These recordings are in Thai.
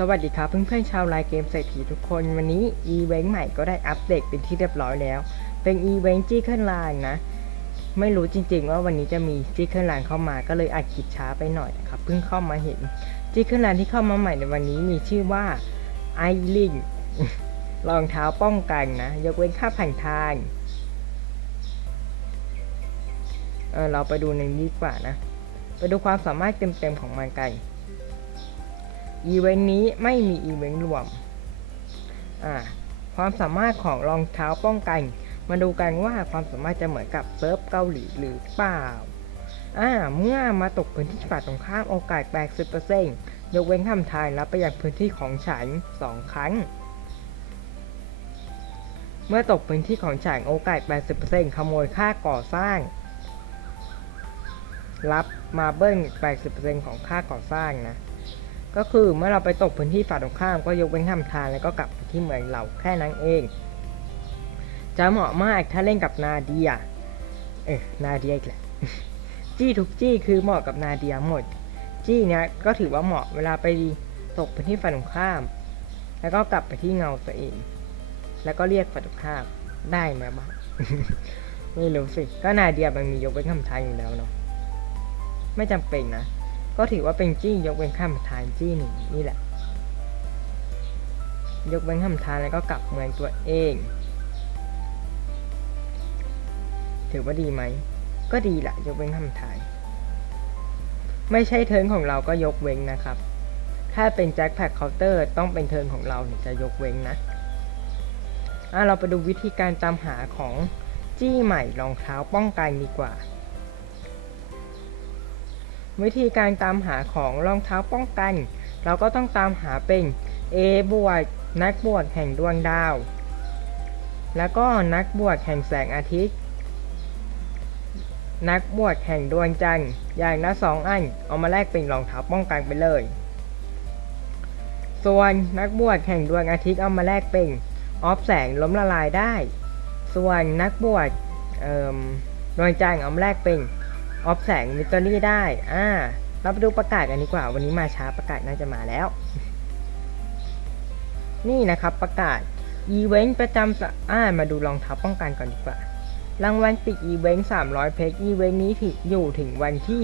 สวัสดีครับเพื่อนๆชาวไลน์เกมเศรษฐีทุกคน วันนี้อีเวนต์ใหม่ก็ได้อัปเดตเป็นที่เรียบร้อยแล้ว เป็นอีเวนต์จี้ขึ้นไลน์นะ ไม่รู้จริงๆว่าวันนี้จะมีจี้ขึ้นไลน์เข้ามาก็เลยอัดคลิปช้าไปหน่อยนะครับเพิ่งเข้ามาเห็นจี้ขึ้นไลน์ที่เข้ามาใหม่ในวันนี้มีชื่อว่าไอลิงรองเท้าป้องกันนะ ยกเว้นค่าผ่านทางเออเราไปดูในนี้ดีกว่านะ ไปดูความสามารถเต็มๆของมันกัน อีเวนต์นี้ไม่มีอีเวนต์รวม ความสามารถของรองเท้าป้องกัน มาดูกันว่าความสามารถจะเหมือนกับเซิร์ฟเกาหลีหรือเปล่าอ่าเมื่อมาตกพื้นที่ฝ่ายตรงข้ามโอกาส 80%ยกเว้นทำทายรับไปยังพื้นที่ของฉัน 2 ครั้ง เมื่อตกพื้นที่ของฉันโอกาส 80%ขโมยค่าก่อสร้าง รับมาเบิ้ล80%ของค่าก่อสร้างนะ ก็คือเมื่อเราไปตกพื้นที่ฝ่ายตรงข้ามก็ยกเว้นทำทานแล้วก็กลับไปที่เมืองเราแค่นั้นเอง จะเหมาะมากถ้าเล่นกับนาเดีย เออนาเดียอีกแหละจี้ทุกจี้คือเหมาะกับนาเดียหมด จี้เนี้ยก็ถือว่าเหมาะเวลาไปตกพื้นที่ฝ่ายตรงข้าม แล้วก็กลับไปที่เงาตัวเอง แล้วก็เรียกฝ่ายตรงข้ามได้ไหมบ้างไม่รู้สิก็นาเดียมันมียกเว้นคำทานอยู่แล้วเนาะไม่จำเป็นนะ ก็ถือว่าเป็นจี้ยกเว้นข้ามทานจี้หนึ่งนี่แหละ ยกเว้นข้ามทานแล้วก็กลับเมืองตัวเอง ถือว่าดีไหม ก็ดีแหละยกเว้นข้ามทานไม่ใช่เทิร์นของเราก็ยกเว้นนะครับ ถ้าเป็นแจ็คแพคเคาน์เตอร์ต้องเป็นเทิร์นของเราถึงจะยกเว้นนะอะเราไปดูวิธีการตามหาของจี้ใหม่รองเท้าป้องกันดีกว่า วิธีการตามหาของรองเท้าป้องกัน เราก็ต้องตามหาเป็น A บวกนักบวชแห่งดวงดาว แล้วก็นักบวชแห่งแสงอาทิตย์ นักบวชแห่งดวงจันทร์อย่างละสองอัน เอามาแลกเป็นรองเท้าป้องกันไปเลย ส่วนนักบวชแห่งดวงอาทิตย์เอามาแลกเป็นออฟแสงล้มละลายได้ ส่วนนักบวชดวงจันทร์เอามาแลกเป็น ออฟแสงมิตอรี่ได้ อ่า เราไปดูประกาศกันดีกว่า วันนี้มาช้าประกาศน่าจะมาแล้ว นี่นะครับประกาศอีเวนต์ประจำอ่ามาดูรองเท้าป้องกันก่อนดีกว่า รางวัลปิดอีเวนต์300 เพชรอีเวนต์นี้ถึงอยู่ถึงวันที่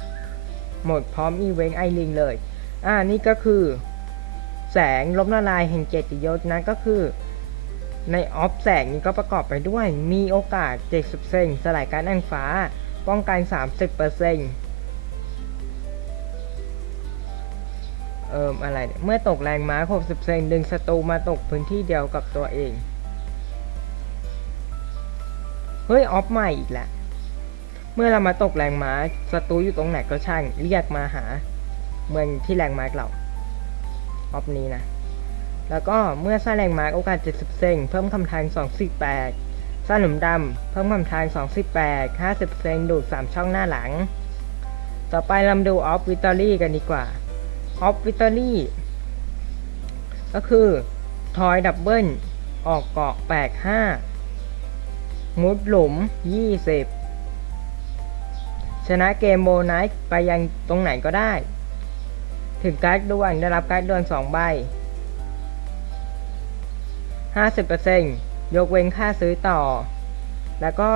17 หมดพร้อมอีเวนต์ไอริงเลย อ่า นี่ก็คือ แสงล้มละลายแห่งเกียรติยศนั้นก็คือ ในออฟแสงนี้ก็ประกอบไปด้วย มีโอกาส 70%สลายการอังฟ้า ป้องกัน 30%เอ่มอะไรเนี่ยเมื่อตกแรงม้า 60%ดึงศัตรูมาตกพื้นที่เดียวกับตัวเอง เฮ้ย ออฟใหม่อีกแล้วเมื่อเรามาตกแรงม้าศัตรูอยู่ตรงไหนก็ช่าง เรียกมาหาเมืองที่แรงม้าเราออฟนี้นะ แล้วก็เมื่อสร้างแรงมาร์กโอกาส 70เซนเพิ่มคำทาง248 สร้างหลุมดำเพิ่มคำทาง248 50เซนดูด 3 ช่องหน้าหลัง ต่อไปเราดูออฟวิตเตอรี่กันดีกว่าออฟวิตเตอรี่ก็คือทอยดับเบิลออกเกาะ 85 มุดหลุม 20 ชนะเกมโบนัสไปยังตรงไหนก็ได้ ถึงการ์ดดวงได้รับการ์ดดวง2ใบ 50% ยกเว้นค่าซื้อต่อ แล้วก็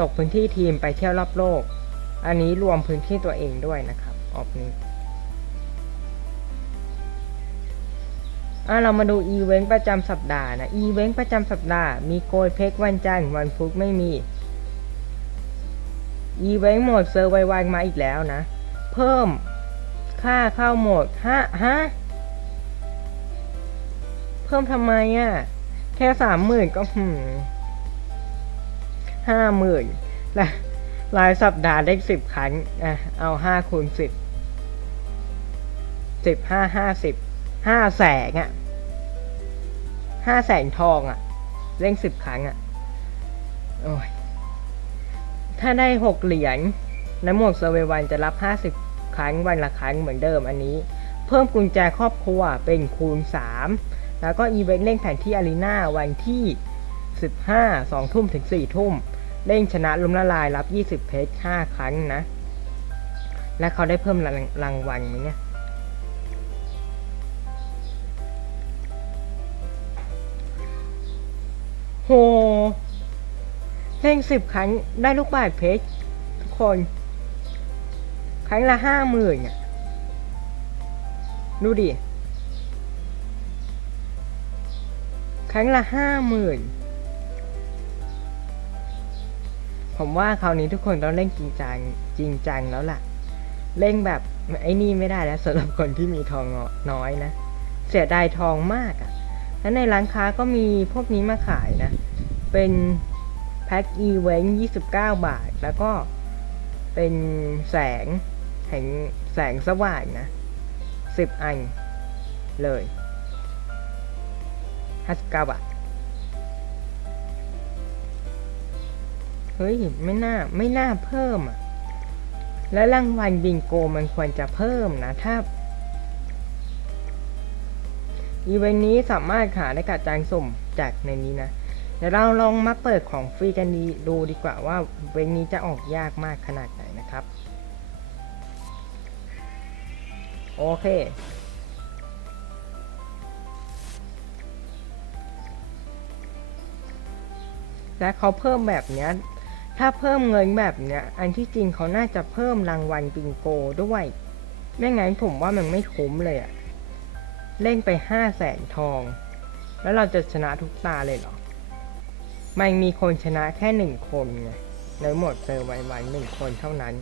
ตกพื้นที่ทีมไปเที่ยวรอบโลก อันนี้รวมพื้นที่ตัวเองด้วยนะครับ ออกนี้อะเรามาดูอีเวนต์ประจำสัปดาห์นะ อีเวนต์ประจำสัปดาห์ มีโกยเพกวันจันทร์วันพุธไม่มี อีเวนต์โหมดเซอร์ไววันมาอีกแล้วนะ เพิ่มค่าเข้าโหมดฮะฮะ เพิ่มทำไมอะ ค่สามหมื่นก็หืมห้าหมื่นและรายสัปดาห์ได้สิบครั้งอะเอาห้าคูณสิบสิบห้าห้าสิบห้าแสนอะห้าแสนทองอะ เล่นสิบครั้งอะ โอ้ย ถ้าได้หกเหรียญและหมวกเซอร์เววันจะรับห้าสิบครั้งวันละครั้งเหมือนเดิมอันนี้ เพิ่มกุญแจครอบครัวเป็นคูณสาม แล้วก็อีเวนต์เล่นแผนที่อารีนาวันที่ 15 2 ทุ่มถึง 4 ทุ่ม เล่นชนะล้มละลายรับ 20 เพจ5ครั้งนะ และเขาได้เพิ่มรางวัลไหมเนี่ยโหเล่นสิบครั้งได้ลูกบาศเพจทุกคน ครั้งละห้าหมื่นดูดิ ครั้งละห้าหมื่นผมว่าคราวนี้ทุกคนต้องเล่นจริงจังจริงจังแล้วล่ะ เล่นแบบไอ้นี่ไม่ได้แล้วสำหรับคนที่มีทองน้อยนะ เสียดายทองมากอะ่ะ แล้วในร้านค้าก็มีพวกนี้มาขายนะ เป็นแพ็คอีเวนต์29 บาท แล้วก็เป็นแสงแห่งแสงสว่างนะ 10 อันเลย 59บาท เฮ้ย ไม่น่า ไม่น่าเพิ่มอะ และรางวัลบิงโกมันควรจะเพิ่มนะถ้า อีเวนต์นี้สามารถหาได้กับจางสุ่มจากในนี้นะ เดี๋ยวเราลองมาเปิดของฟรีกันดีดูดีกว่าว่าเวนต์นี้จะออกยากมากขนาดไหนนะครับ โอเค และเขาเพิ่มแบบเนี้ยถ้าเพิ่มเงินแบบเนี้ยอันที่จริงเขาน่าจะเพิ่มรางวัลบิงโกด้วย ไม่งั้นผมว่ามันไม่คุ้มเลยอะเล่นไปห้าแสนทอง แล้วเราจะชนะทุกตาเลยเหรอ มันมีคนชนะแค่หนึ่งคนไงในหมดเซอร์ไววันหนึ่งคนเท่านั้น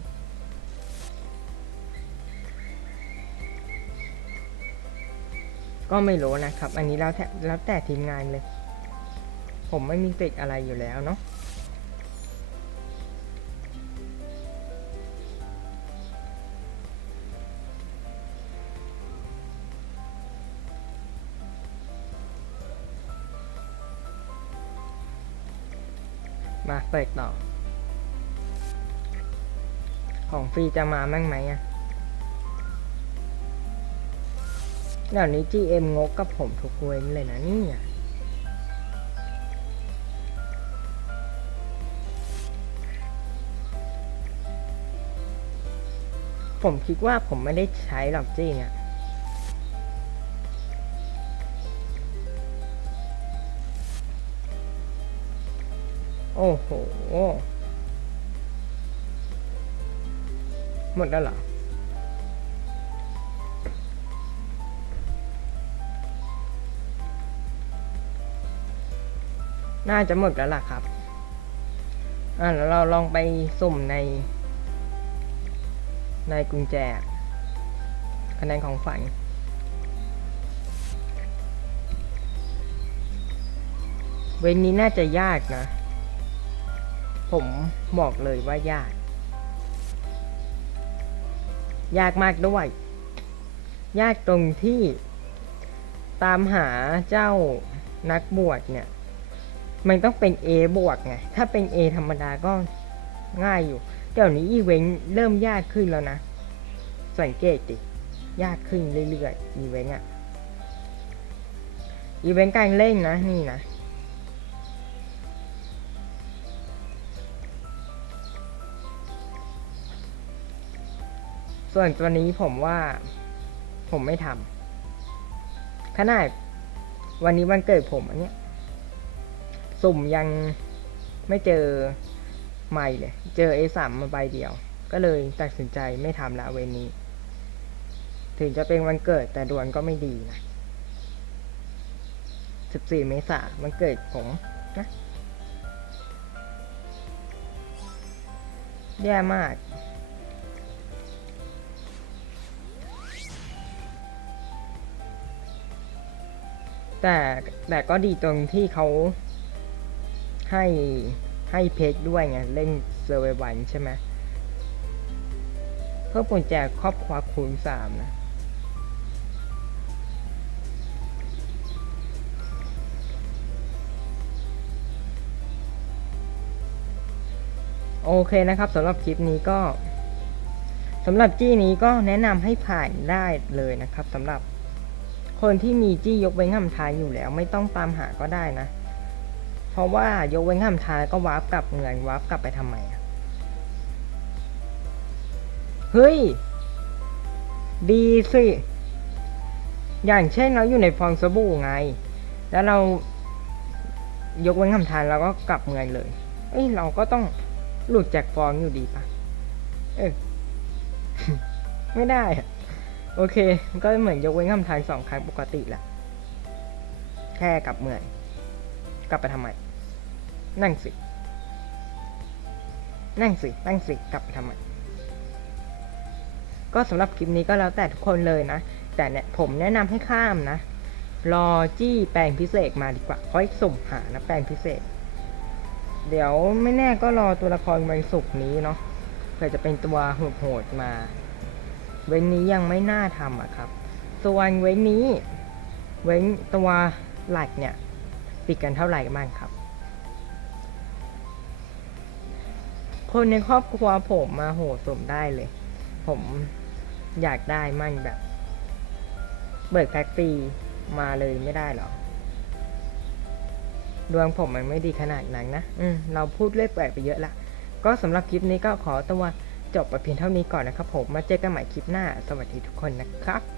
ก็ไม่รู้นะครับ อันนี้แล้วแต่แล้วแต่ทีมงานเลย ผมไม่มีติดอะไรอยู่แล้วเนาะมาเปิดต่อ ของฟรีจะมาบ้างไหมอะเดี๋ยวนี้ GM งกกับผมทุกเว้นเลยนะนี่ ผมคิดว่าผมไม่ได้ใช้หรอกจี้เนี่ยโอ้โห หมดแล้วเหรอ น่าจะหมดแล้วล่ะครับ อ่าแล้วเราลองไปสุ่มใน ในกุญแจคะแนนของฝัน เวนนี้น่าจะยากนะ ผมบอกเลยว่ายาก ยากมากด้วย ยากตรงที่ตามหาเจ้านักบวชเนี่ย มันต้องเป็น A บวกไง ถ้าเป็น A ธรรมดาก็ง่ายอยู่ เดี๋ยวนี้อีเวนต์เริ่มยากขึ้นแล้วนะ สังเกตดิ ยากขึ้นเรื่อยๆ อีเวนต์อะอีเวนต์การเล่นนะนี่นะ ส่วนตัวนี้ผมว่าผมไม่ทำขนาดวันนี้วันเกิดผมอันเนี้ย สุ่มยังไม่เจอ ใหม่เลย เจอ A3 มาใบเดียว ก็เลยตัดสินใจไม่ทำละเวนนี้ ถึงจะเป็นวันเกิดแต่ดวงก็ไม่ดีนะ 14 เมษาวันเกิดผมนะ แย่มากแต่แต่ก็ดีตรงที่เขาให้ ให้เพจด้วยไงเล่นเซอร์ไววันใช่ไหมเพิ่มกุญแจครอบครัวคูณสามนะโอเคนะครับสำหรับคลิปนี้ก็สำหรับจี้นี้ก็แนะนำให้ผ่านได้เลยนะครับสำหรับคนที่มีจี้ยกเว้นคำทายอยู่แล้ว ไม่ต้องตามหาก็ได้นะ ราะว่ายกเว้นคำทายก็วาร์ปกลับเงินวาร์ปกลับไปทำไมเฮ้ย ดีสิ อย่างเช่นเราอยู่ในฟองสบู่ไง แล้วเรายกเว้นคำทานเราก็กลับเมืองเลย เอ้ยเราก็ต้องหลุดจากฟองอยู่ดีปะเออไม่ได้อะโอเค ก็เหมือนยกเว้นคำทานสองครั้งปกติแหละ แค่กลับเมืองกลับไปทำไม นั่งสิ นั่งสิ นั่งสิ กลับไปทำไม ก็สำหรับคลิปนี้ก็แล้วแต่ทุกคนเลยนะ แต่เนี่ยผมแนะนำให้ข้ามนะ รอจี้แปลงพิเศษมาดีกว่า ค่อยสุ่มหานะแปลงพิเศษ เดี๋ยวไม่แน่ก็รอตัวละครวันศุกร์นี้เนาะ เผื่อจะเป็นตัวโหดๆมา เว้นนี้ยังไม่น่าทำอะครับ ส่วนเว้นนี้ เว้นตัวหลักเนี่ยปิดกันเท่าไหร่กันบ้างครับ คนในครอบครัวผมมาโหสมได้เลย ผมอยากได้มั่งแบบ เบิกแพ็กฟรีมาเลยไม่ได้หรอดวงผมมันไม่ดีขนาดนั้นนะอืมเราพูดเรื่อยเปื่อยไปเยอะละก็สำหรับคลิปนี้ก็ขอตัวจบไปเพียงเท่านี้ก่อนนะครับผมมาเจอกันใหม่คลิปหน้า สวัสดีทุกคนนะครับ